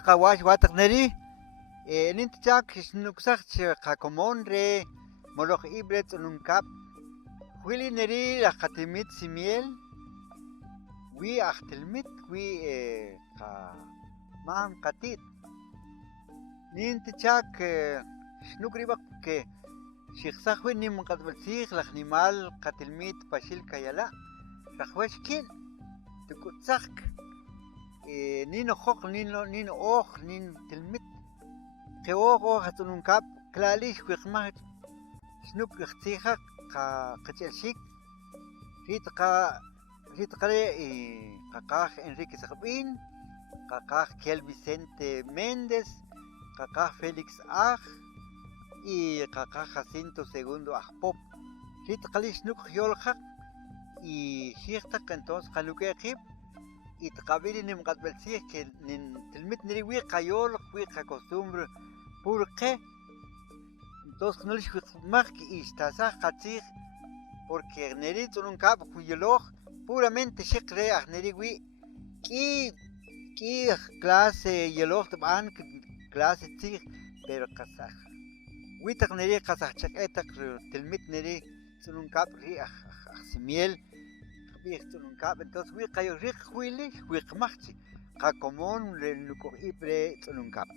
kawash watak neri. Nintichak nuksach kakomon re molok ibret ununkap. Huili neri la katimit simiel. Wi achtelmit wi ka mam katit. Nintichak snukribak ke shiksahwi nim katbalsik lachnimal katilmit pashil kayala. Rahweshkin tukutsak nino hok nino oh nin tilmit ke oh hatununkap klalish wikmah snuk ktihak ka kachelshik ritqare kakaj Enrique Sakbin kakaj Kel Vicente Méndez kakaj Félix Aj y kakaj Jacinto Segundo Ajpop ritqalish snuk yolhak y hijtak entonces kalukeqib y tqabili nim qatbelsih que nin tilmit niri wi qayol wi qa costumbre purqe entonces nolish maq y istasaj qatzij porque neri tz'ununkap kuyoloj puramente shiqre aj neri wi k'i clase yoloj tb'an clase tzij pero qasaj wi taq neri qasaj chak'etaq tilmit neri tz'ununkap ri aj simiel tz'ununkap entonces wi qayo riq wili wiqmajchi qa común le nukuj ibre tz'ununkap.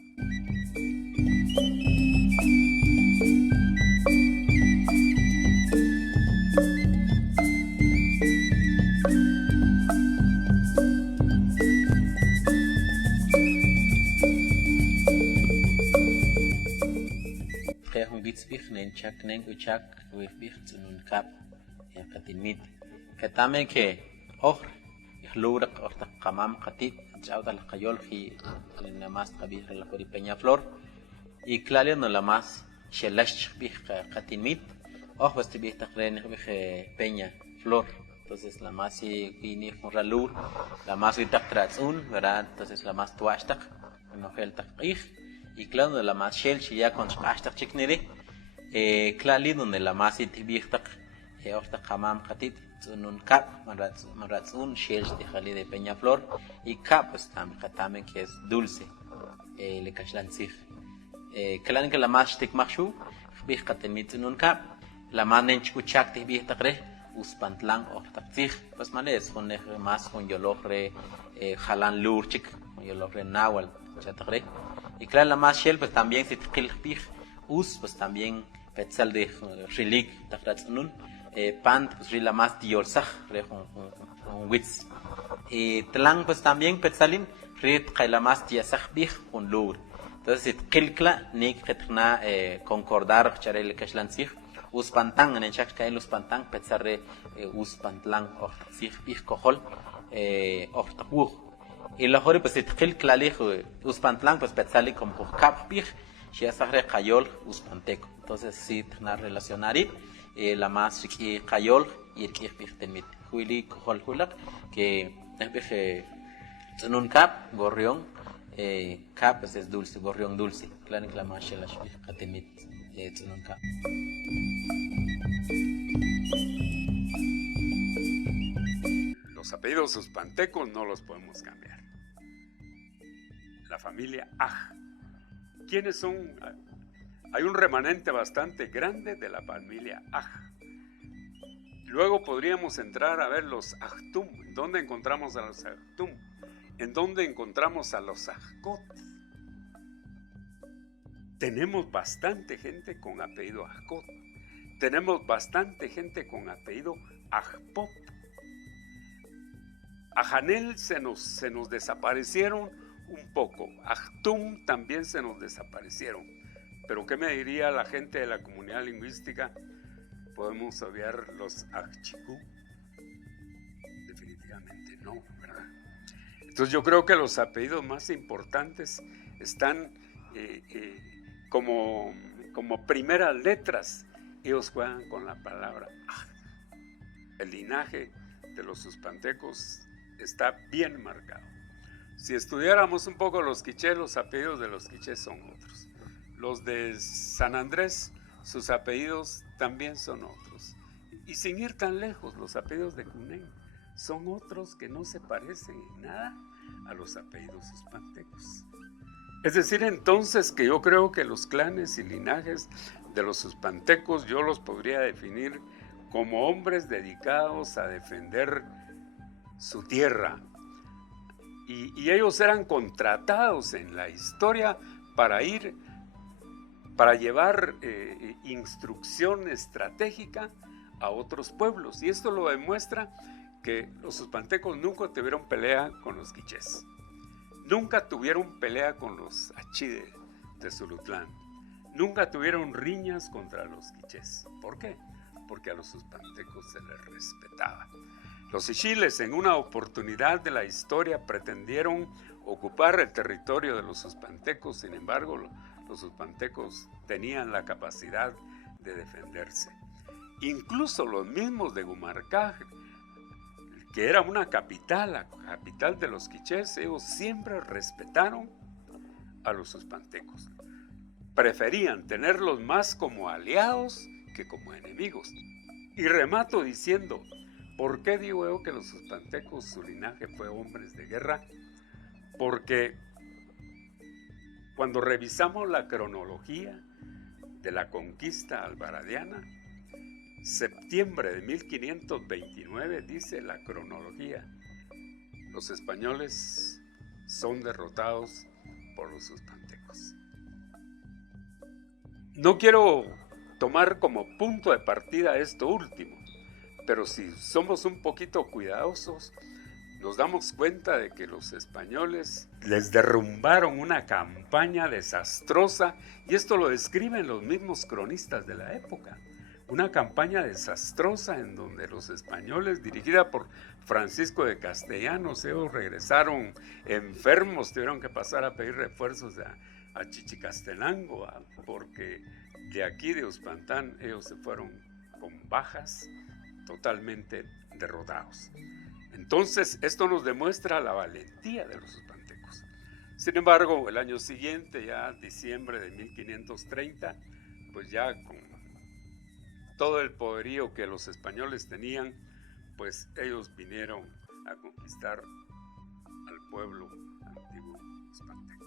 Qejun bitzb'ij nenchak nen uchak wifb'ij tz'ununkap qatinmit ketamen que oj luraq orta qamam qatit chawda la qayol ji la mas qabij la puri Peñaflor y claro no la más shelash bih qatinmit oj vestibih taqren bih Peñaflor entonces la más vini ralur la más vitaqtratzun verdad entonces la más tuashtaq no gel taqij y claro la más shel ya con hashtag chikniri claro donde la más itbih taq orta qamam qatit tz'ununkap maratzun shel de jali de Peñaflor y kap pues también que es dulce le kashlantzij claro que la más shtikmachu bih qatemit tz'ununkap la más nenchkuchak tibih taqre uspantlan orta tzij pues males con más con yologre jalan lurchik con yologre nawal chataqre y claro la más shel pues también si tqil bih us pues también petzal de rilik taqratzunun pant pues la más diolsaj re con wits tlang pues también petzalin rit la más tiasaj bih con lur entonces qilkla nik qetna concordar charel kashlantzij uspantang en chak kael uspantang petzarre uspantlang or sij bih kohol or tapuj y la hore pues qilkla lij uspantlang pues petzali como kap bih shiasajre qayol uspanteco entonces sí tna relacionar la más chiqui qayol y el que tenmit huili kohol hulak que tz'ununkap gorrión kap pues es dulce gorrión dulce claro que la más shelash tenmit tz'ununkap. Los apellidos uspantecos no los podemos cambiar. La familia Aj. ¿Quiénes son? Hay un remanente bastante grande de la familia Aj. Luego podríamos entrar a ver los Ajtum. ¿Dónde encontramos a los Ajtum? ¿En dónde encontramos a los Ajkot? Tenemos bastante gente con apellido Ajkot. Tenemos bastante gente con apellido Ajpop. Ajanel se nos desaparecieron un poco. Ajtum también se nos desaparecieron. Pero ¿qué me diría la gente de la comunidad lingüística? ¿Podemos obviar los Ajchikú? Definitivamente no, ¿verdad? Entonces yo creo que los apellidos más importantes están como primeras letras. Ellos juegan con la palabra Aj. El linaje de los uspantecos está bien marcado. Si estudiáramos un poco los quichés, los apellidos de los quichés son otros. Los de San Andrés, sus apellidos también son otros. Y sin ir tan lejos, los apellidos de Cunén son otros que no se parecen en nada a los apellidos uspantecos. Es decir, entonces, que yo creo que los clanes y linajes de los uspantecos yo los podría definir como hombres dedicados a defender su tierra. Y ellos eran contratados en la historia para llevar instrucción estratégica a otros pueblos. Y esto lo demuestra que los uspantecos nunca tuvieron pelea con los quichés. Nunca tuvieron pelea con los achí de Zulutlán. Nunca tuvieron riñas contra los quichés. ¿Por qué? Porque a los uspantecos se les respetaba. Los ichiles en una oportunidad de la historia pretendieron ocupar el territorio de los uspantecos, sin embargo los uspantecos tenían la capacidad de defenderse. Incluso los mismos de Gumarcaj, que era una capital, la capital de los quichés, ellos siempre respetaron a los uspantecos. Preferían tenerlos más como aliados que como enemigos. Y remato diciendo, ¿por qué digo yo que los uspantecos, su linaje fue hombres de guerra? Porque cuando revisamos la cronología de la conquista albaradiana, septiembre de 1529 dice la cronología, los españoles son derrotados por los uspantecos. No quiero tomar como punto de partida esto último, pero si somos un poquito cuidadosos, nos damos cuenta de que los españoles les derrumbaron una campaña desastrosa, y esto lo describen los mismos cronistas de la época. Una campaña desastrosa en donde los españoles, dirigida por Francisco de Castellanos, ellos regresaron enfermos, tuvieron que pasar a pedir refuerzos a Chichicastenango, porque de aquí de Uspantán ellos se fueron con bajas totalmente derrotados. Entonces, esto nos demuestra la valentía de los uspantecos. Sin embargo, el año siguiente, ya diciembre de 1530, pues ya con todo el poderío que los españoles tenían, pues ellos vinieron a conquistar al pueblo antiguo uspanteco.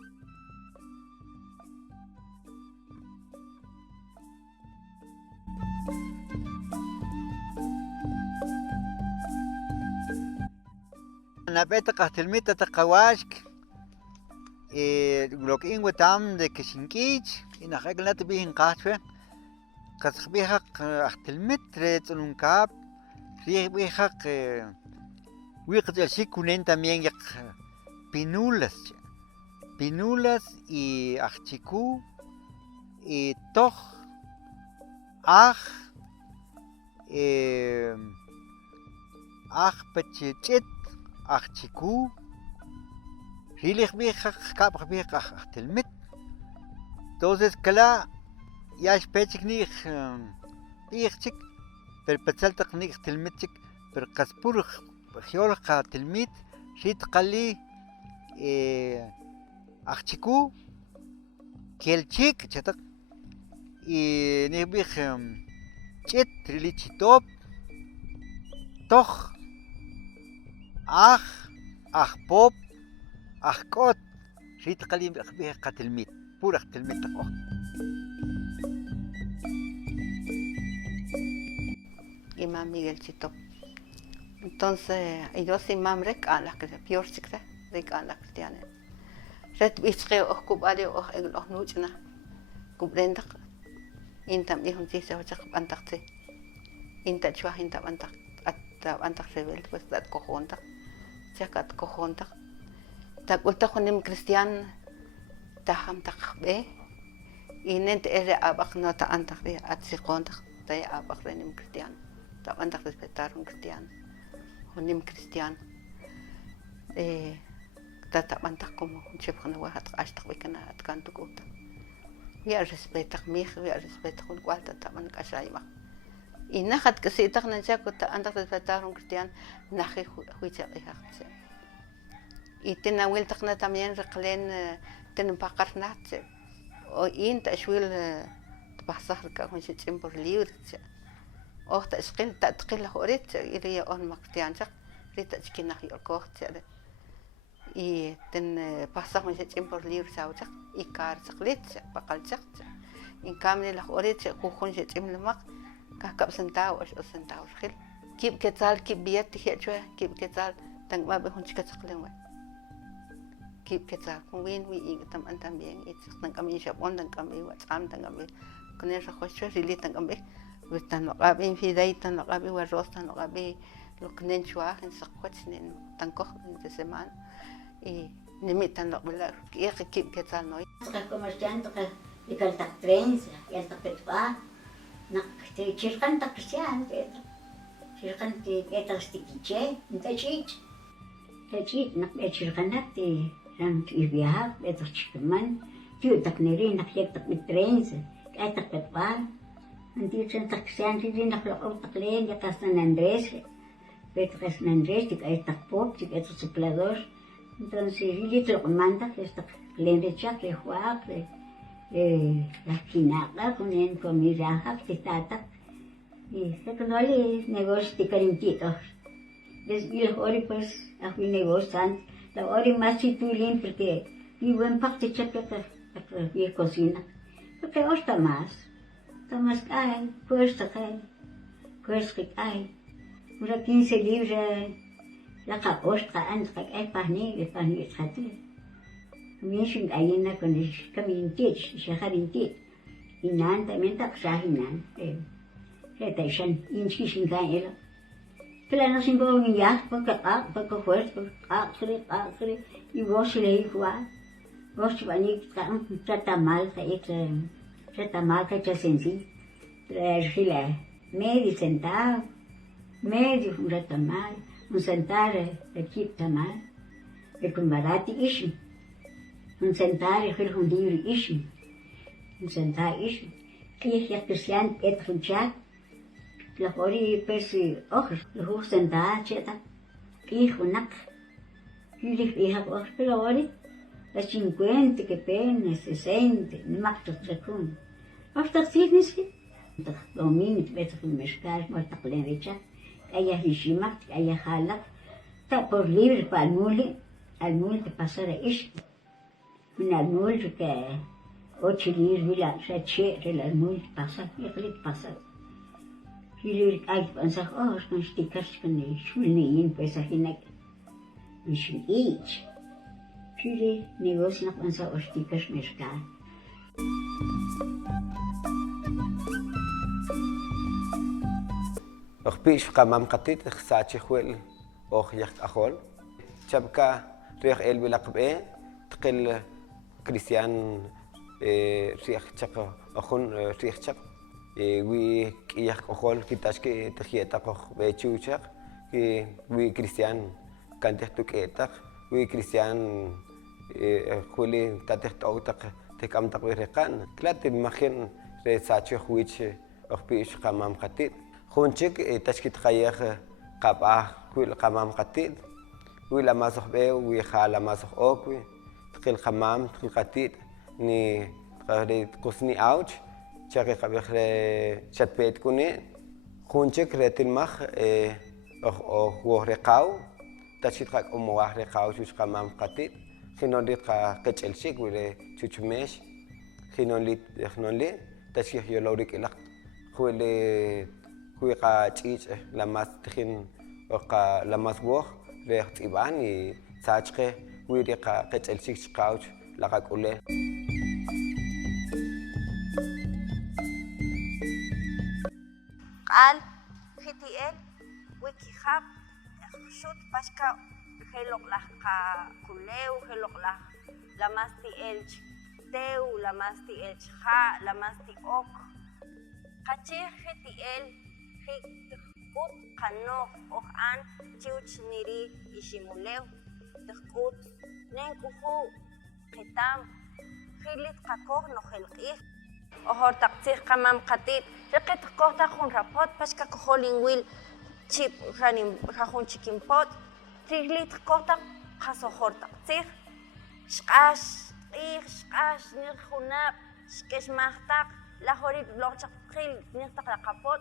Napeta Castelmita Takawask, lo que inguetam de Kishinkich, y Najaklat Bihin Kachwe, Kasbihak Achtelmitre, un cap, Riebihak, Wiktel Shikunen también yak Pinulas y Achchiku, y Toch, Pechit. Achchiku, Rilich Bichak, Kapach Bichak, Achtelmit. Entonces, Kala, ya es Pechik Bichik, pero Petzeltak Nik Tilmitik, pero Kaspur, Geolka Tilmit, Shit Kali, Achchiku, Kielchik, Chatak, y Nibich Chit, Trilichitop, Toch. Pop, Kot, Rit Kalim, Katelmit, pura Telmit. Imam Miguel Chito. Entonces, ellos imam rek a las que se piorsikta, rek a las cristianas. Red Bisque o Cubario o el Nuchna, Cubrenda, Intam y un chiste o chak antaxe. Intachua intam antaxe vel, pues dat cojonta. Chakat cojonta. Takulta honim cristian, taham takbe. Inent abak no ta antaxe at sikonta, ta abak renim cristian. Ta antax respetar un cristian. Honim cristian. Tata antax como un chef con wahat ashtak wikana at kantukuta. Via respetar mich, via respetar un gualta taman kashayma. Y najat que si tan ya que antes de respetar un cristiano naje juicio ejerce y tiene vuelta también reclen tienen pagar nace o inta shwil pasar que con su tiempo libre o ta esquil ta tqil horet iría on cristiano rita chiquina yo coche y ten pasaq mi chech'im por libre sawchaq y kar chaqlit paqalchaq en cambio la orit chqujun chech'im lamaq kajkab centavo 8 centavos khil kib quetzal kib billet tijechue kib quetzal tangma be hunchka chaqlenwe kib quetzal win wi y también y tangami shabon tangami watsam tangami con el rojo rili tangami tan qabi fidei tan qabi arroz tan qabi lo que nenchua en sakwach nen tanko de semana y nimitan lo bla que quetzal no comerciante que calta trenza y alta petpa na te chirkan ta cristian chirkan te eta stikiche te chit na chirkan te ran viaja eta chikman tu takneri na yeta trenza eta petpa antichen ta cristian ti na lo taklen ya ta San Andrés Petra San Andrés que está pop que es suplador entonces y lo manda que está lende chat de jugar la quinada con el comida que tata y se conoce negocio de carintitos desde el hori pues a mi negocio la hori más situlín porque vivo en parte chaca y cocina porque hoy está más hay cuesta que hay Ura 15 libras la caposta antes que hay panini trati. Mishin ayina con el camintich, shaharintit. Inan también tak shahinan. Retation inshishin kaela. Plano sin bogia, porque fuerte, acre, y vos le igual. Vos vani trata mal que sencillo. Traer medio centavo. Medio un centavo de tamal, de con barati ishim, un centavo de libro ishim, un centavo ishim, que ya cristian et funchat, la hori persi ojos, los centavos cheta, hijo nak, y le hija ojos, pero hori, las 50 que pena, 60, no más trecun, hasta sí, domingo te con mercado, muerta plenecha. Ella rishimak, ella halak, está por libre para al mule te pasará ish. Un al mule que 8 libras, vila, el mule pasa, y el pasa. Y le hay que pensar, oh, es con stickers con el shulnein, pues aquí no hay ich. Y le negocio no pensar, oh, stickers mercado. أخبيش قمام قطيت خساتش خويل أخ يخت أخول شبكة ريخ إل بلقب إيه تقل كريستيان ريخ شق أخون ريخ شق وي يخ أخول كتاش كي تخيت أخ بيتشو شق كي وي كريستيان كان تختك إتق وي كريستيان خويلي تاتخت أوتق تكام تقوي رقان كلات المخين ريساتش خويتش أخبيش قمام قطيت خونشك تشكيت خيخ قبعة كل قمام قتيد ولا ماسخ بيه ويخال ماسخ أوكوي تقل قمام تقل قتيد ني قريت قصني أوج شاكي قبيخ شت بيت كوني خونشك ريت المخ هو رقاو تشكيت قاك أمواه رقاو شوش قمام قتيد خينون لي قتشل شيك ولا شوشميش خينون لي تشكيت يلوريك إلق هو اللي كويقا تيج لماس تخين وقا لماس ووخ ريح تيباني ساجقه ويريقا قتل شيك قاوش لقا كله قال ختيل ويكي خاب خشوت باشكا خلق لها كله وخلق لها لماس تيلج تيو لماس تيلج خا لماس تيوك قتي ختيل تخكوت قنوخ أخان تيوش نيري يشيموليو تخكوت ننكوخو ختام خيلت قاكوخ نخلقيه أهور تقتيخ قمام قتيت رقيت قوه تاخون رابوت باشكا كخولين ويل تشيب خاخون تشيكين بوت تريلت قوه تاق خاصو خور تقتيخ شقاش شقاش نرخوناب شكاش ماختاق لاهوري لوغتاق خيل نرتاق لقابوت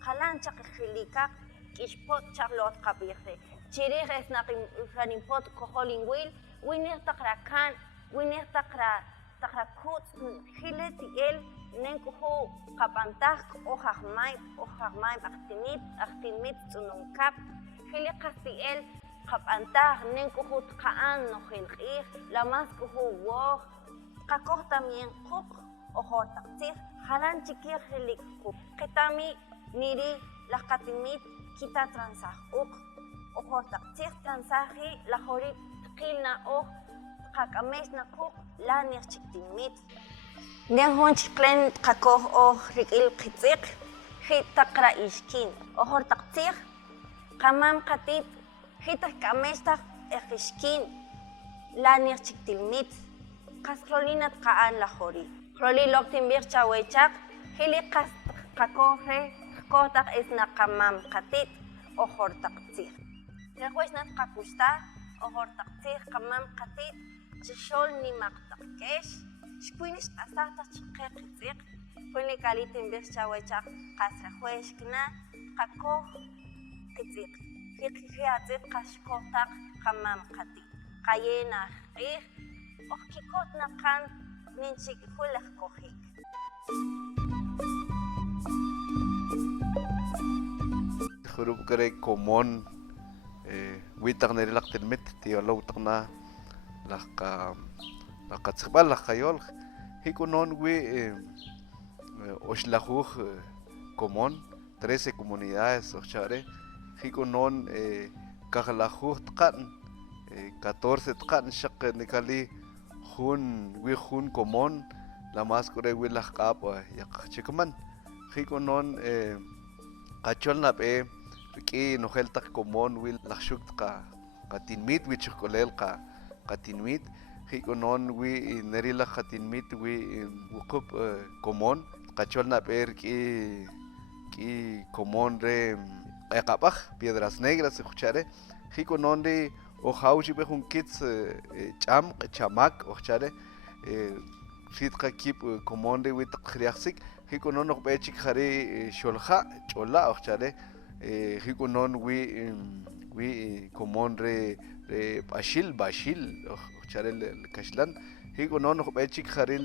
خلان تاق خيليكا كيشبوت تاق لوت قابيخي chirij es naqinpot kojolinwil, winir takrakan, winir takrakutz, hile tiel, nenkuhu kapantaj ojahmay aktimit tzununkap, hile kastiel kapantaj nenkuhu tkaan nojilqij, lamas kuhu woj, kakoj también kuk ojortaktzij, halan chikij hilik kuk, ketami niri lakatimit kita transajuk, ojortaktzij transaji lajori tqilna oj, qakamesh na kuk la nirchiktimit. Nenjun chiklen kakoj oj rik'il qitziq, hitakra ishkin, ojortaktzij, qamam qatit, hitaj kameshtaj ejishkin, la nirchiktilmit, qas rolina tqa'an lajori. Roli loktinb'ij chawechaq, hili qas qakojre, qkojtaj es naqamam qatit, ojortaktzij. Rejwexnat qakuxtaj, ojortaktzij qamam qatit, chixol nimaqtaqkex, xkwinix q'asajtaj chiqej qitziq, kwinli kalitinb'ij chawechaq qas rejwexkna, qakoj qitziq. Hiatziq qas xkojtaj qamam qatit. Qayenaj q'ij, ojkikot naqan ninchik julej kojik. Grup kare komon witak neri lak tilmit tiyo law takna laka tsibal laka yol hikunon wi oshlajuj komon 13 comunidades ochare hikunon kahlajuj tqan 14 tqan shaq nikali jun komon la mas kore wi laqab yaqchikman hikunon qachol nabe ki nojel tak komon wil laxuk qatinmit wi chkolel qatinmit hikonon wi nerila qatinmit wi wuqub komon qachol naber ki komon re qaqabaj Piedras Negras escuchare hikonon ri ojauchi bejun kits chamak ochare sitqa kip komon ri wi tqriaxsik hikonon noqbechik khari sholja chola ochare hikunon wi komon re bashil ochare le kashlan hikunon noqbechik khari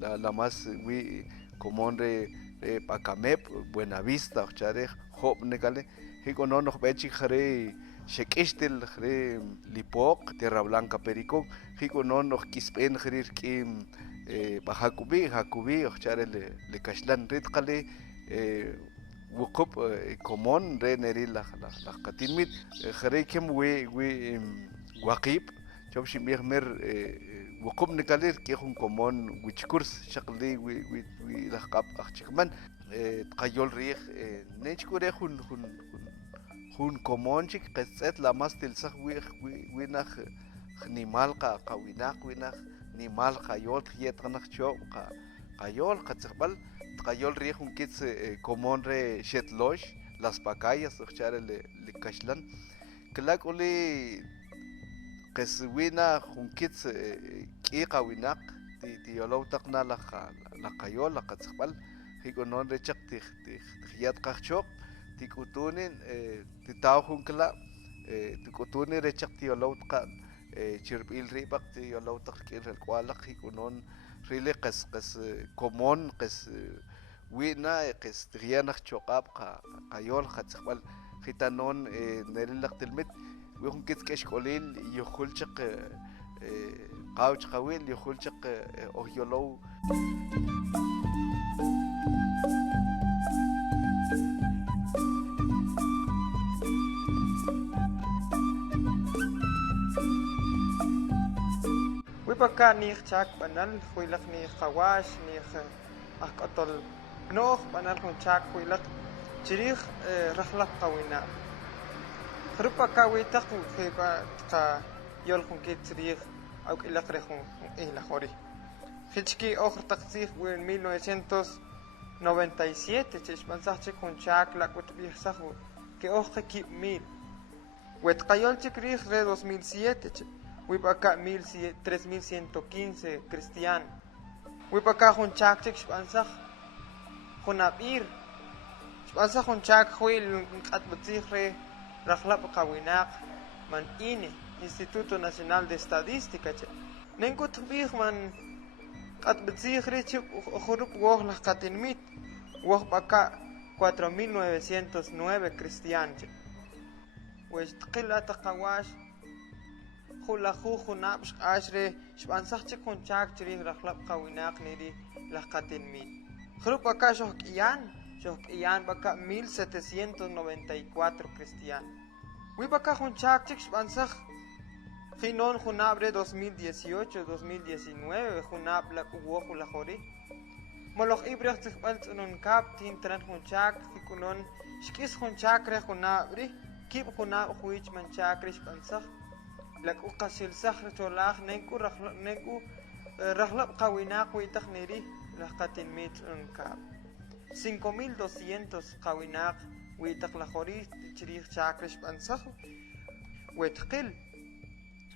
la mas wi komon re pakamep Buenavista ochare job nekale hikunon noqbechik khari shekishtel khari Lipoq Tierra Blanca Perico hikunon noqkispen khari kim Jacubi ochare le kashlan ritqale wuqub komon re neri la qatinmit khare kem wi waqib chob shimir mer wuqub nikalir ki jun komon wichkurs shaqli wi laqab achikman tqayol riq nechkure jun komon chik qetset la mas tilsaq wi naj nimal qawinaq winaq nimal qayol yetqanaq chob qayol qatzqbal tqayol riq un kits komon re shetlosh las pacayas ochare le kashlan klak uli qeswina un kits ki qawinaq ti yolow taqna la qayol la qatzqbal hikonon re chaq tiyat qachok tikutunin titaw jun kla tikutunin re chaq ti yolow tqa chirbil ribaq ti yolow taqkir el kwalaq hikonon rile qes komon qes wina qes trianaj choqab qayol qatzqbal khitanon nerilaq tilmit wihun kits keshkolil yujulchaq qawch qawil yujulchaq ohyolow Wipaka nix chak banal huilak ni khawash ni akatol noh banal hun chak huilak chirih rahlak qawina khrupa witak khiba qa yol hun kit chirih au ilak rehun ila khori khichki okhr taqsih en 1997 chishbansach chikun chak la kutbih sahu que okhr kip mil wet qayol chikrih re 2007 Wipaka 3115 cristiano. Wipaka jun chak chik shbansach jun abir. Shbansach jun chak huil qatbatzih re rajlap qawinak man INE Instituto Nacional de Estadística nenku tbih man qat btzih rich khurup woh la qatinmit woh baka 4909 cristianos wesh tqila taqawash khula khunabsh ashre shbansakh chak chiri rajlap qawinak niri la qatinmit khurup baka shoh iyan baka 1794 cristianos wi baka chak shbansakh Finon Junabre 2018-2019 Junab la kuwo la jori Moloch Ibrach tzbalt unun kap tin tran junchak tikunon shkis junchakre Junabri kib Junab huich manchakre shpansakh la kuqasil sakhr cholach nenku rahlab qawinaq witakh niri la qatin mit un kap 5200 qawinaq witakh la jori chirich chakre shpansakh wetqil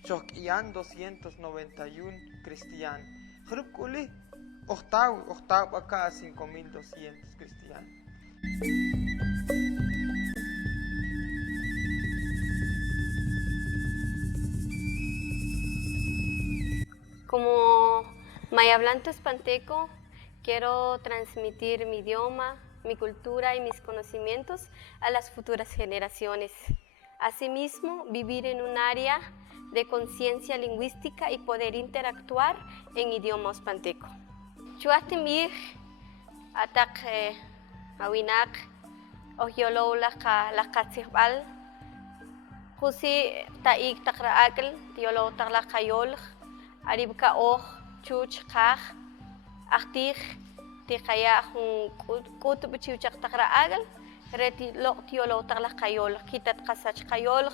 Chok iyan 291 cristianos. Grup kuli octavo acá 5200 cristianos. Como mayhablantes panteco, quiero transmitir mi idioma, mi cultura y mis conocimientos a las futuras generaciones. Asimismo, vivir en un área de conciencia lingüística y poder interactuar en idioma ospanteco. Chuatimir atak awinak ohyolo la qatsibal kusi taik takraakl tiolo takla qayol aribka chuch qaj aktir tiqaya hun kutub chiuchaq takraakl reti lo tiolo takla qayol kitat qasach qayol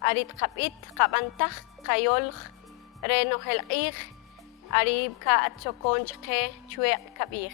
arit kapit kabantak kayol reno helqih arib ka atsokonchke chue kabih